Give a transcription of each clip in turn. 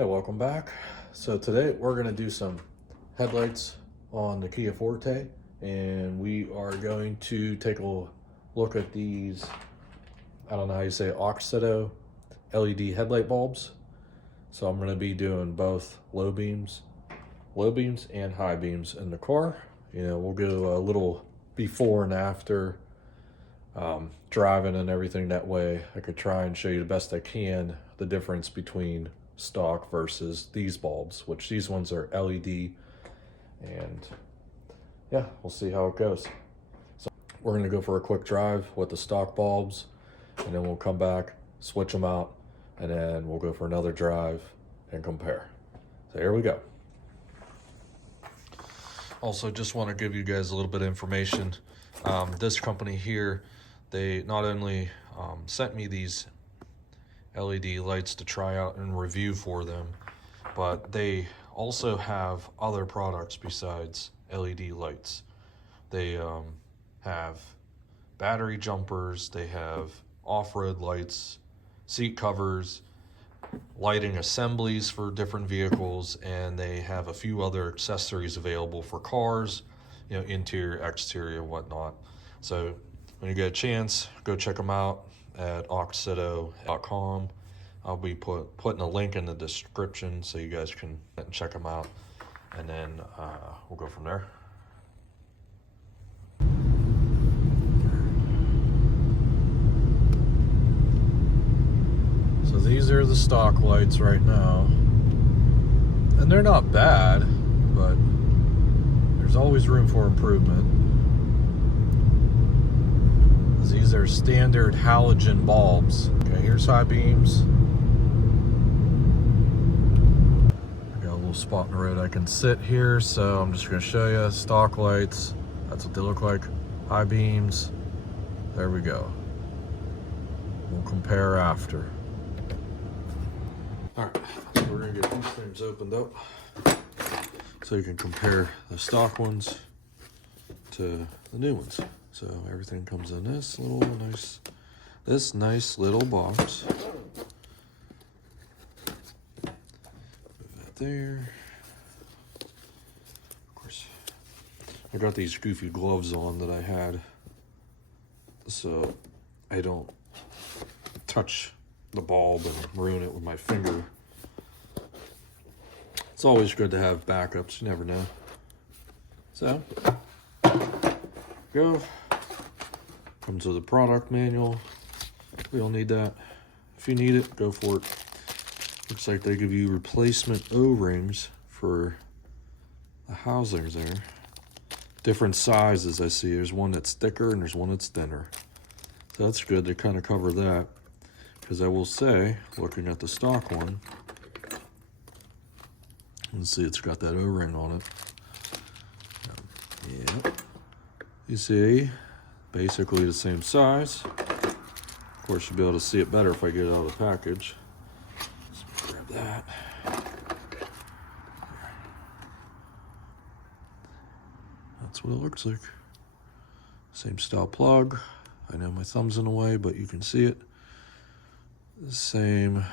Hey, welcome back. So today we're going to do some headlights on the Kia Forte, and we are going to take a look at these, I don't know how you say, AUXITO LED headlight bulbs. So I'm going to be doing both low beams and high beams in the car. You know, we'll go a little before and after driving and everything. That way I could try and show you the best I can the difference between stock versus these bulbs, which these ones are LED, and yeah, we'll see how it goes. So we're going to go for a quick drive with the stock bulbs, and then we'll come back, switch them out, and then we'll go for another drive and compare. So here we go. Also, just want to give you guys a little bit of information. This company here, they not only sent me these LED lights to try out and review for them, but they also have other products besides LED lights. They have battery jumpers, they have off-road lights, seat covers, lighting assemblies for different vehicles, and they have a few other accessories available for cars, you know, interior, exterior, whatnot. So when you get a chance, go check them out at auxito.com. I'll be putting a link in the description so you guys can check them out, and then we'll go from there. So these are the stock lights right now, and they're not bad, but there's always room for improvement. These are standard halogen bulbs. Okay, here's high beams. I got a little spot in the road I can sit here, so I'm just going to show you stock lights. That's what they look like. High beams. There we go. We'll compare after. Alright, so we're going to get these things opened up so you can compare the stock ones to the new ones. So everything comes in this nice little box. Put that there. Of course, I got these goofy gloves on that I had, so I don't touch the bulb and ruin it with my finger. It's always good to have backups, you never know. So, go. Comes with a product manual. We don't need that. If you need it, go for it. Looks like they give you replacement O-rings for the housings there. Different sizes I see. There's one that's thicker and there's one that's thinner. So that's good to kind of cover that. Because I will say, looking at the stock one, let's see, it's got that O-ring on it. Yeah. You see, basically the same size. Of course, you'll be able to see it better if I get it out of the package. Let's grab that. That's what it looks like. Same style plug. I know my thumb's in the way, but you can see it. The same,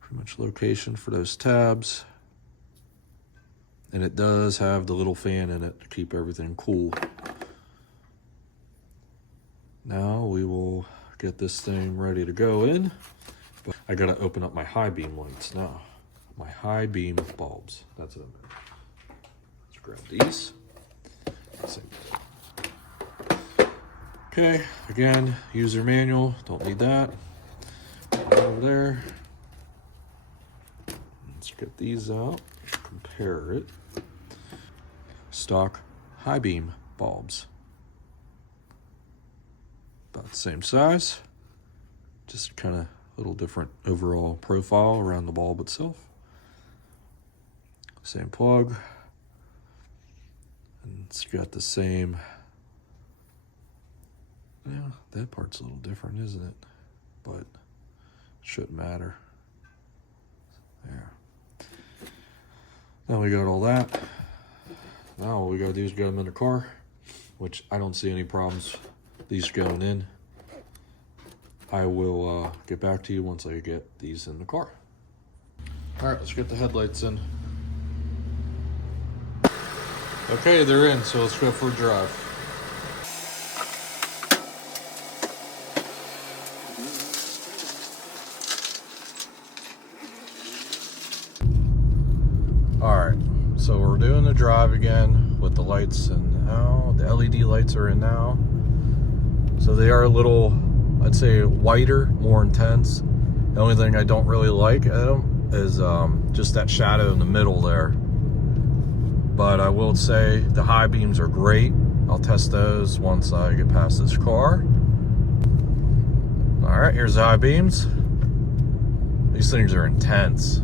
pretty much location for those tabs. And it does have the little fan in it to keep everything cool. Now we will get this thing ready to go in. But I gotta open up my high beam lights now. My high beam bulbs. That's what I'm doing. Let's grab these. Okay, again, user manual. Don't need that. Over there. Let's get these out. Compare it. Stock high beam bulbs. About the same size, just kind of a little different overall profile around the bulb itself. Same plug, and it's got the same, yeah, that part's a little different, isn't it? But it shouldn't matter. There. Now we got all that. Now all we gotta do is get them in the car, which I don't see any problems these going in. I will get back to you once I get these in the car. All right, let's get the headlights in. Okay, they're in, so let's go for a drive. All right, so we're doing the drive again with the lights, and now the LED lights are in now. So they are a little, I'd say, whiter, more intense. The only thing I don't really like at them is just that shadow in the middle there. But I will say the high beams are great. I'll test those once I get past this car. All right, here's the high beams. These things are intense.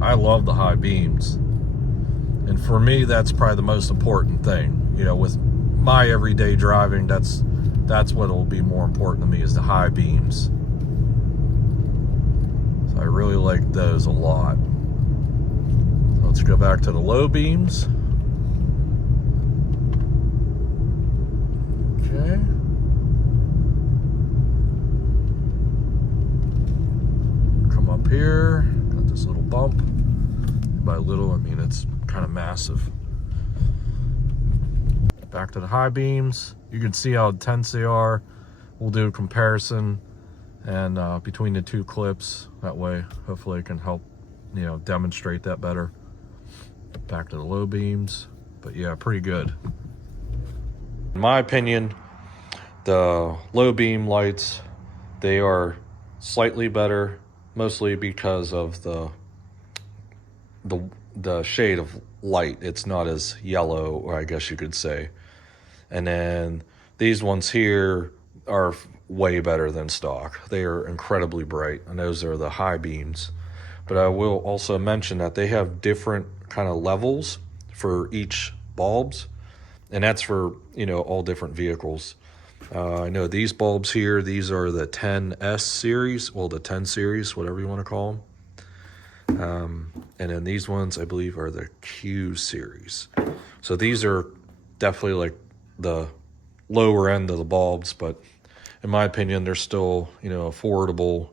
I love the high beams. And for me, that's probably the most important thing. You know, with my everyday driving, that's what will be more important to me, is the high beams. So I really like those a lot. So let's go back to the low beams. Okay. Come up here, got this little bump. By little, I mean it's kind of massive. Back to the high beams. You can see how intense they are. We'll do a comparison and between the two clips. That way, hopefully it can help, you know, demonstrate that better. Back to the low beams. But yeah, pretty good. In my opinion, the low beam lights, they are slightly better, mostly because of the shade of light. It's not as yellow, or I guess you could say. And then these ones here are way better than stock. They are incredibly bright, and those are the high beams. But I will also mention that they have different kind of levels for each bulbs, and that's for, you know, all different vehicles. I know these bulbs here, these are the 10S series, well, the 10 series, whatever you want to call them. And then these ones, I believe, are the Q series. So these are definitely like the lower end of the bulbs, but in my opinion, they're still, you know, affordable,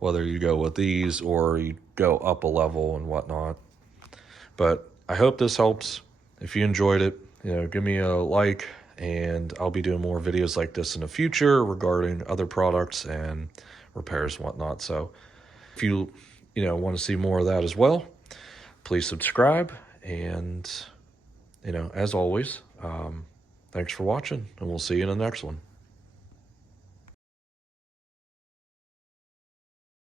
whether you go with these or you go up a level and whatnot. But I hope this helps. If you enjoyed it, you know, give me a like, and I'll be doing more videos like this in the future regarding other products and repairs and whatnot. So if you want to see more of that as well, please subscribe. And, you know, as always, thanks for watching, and we'll see you in the next one.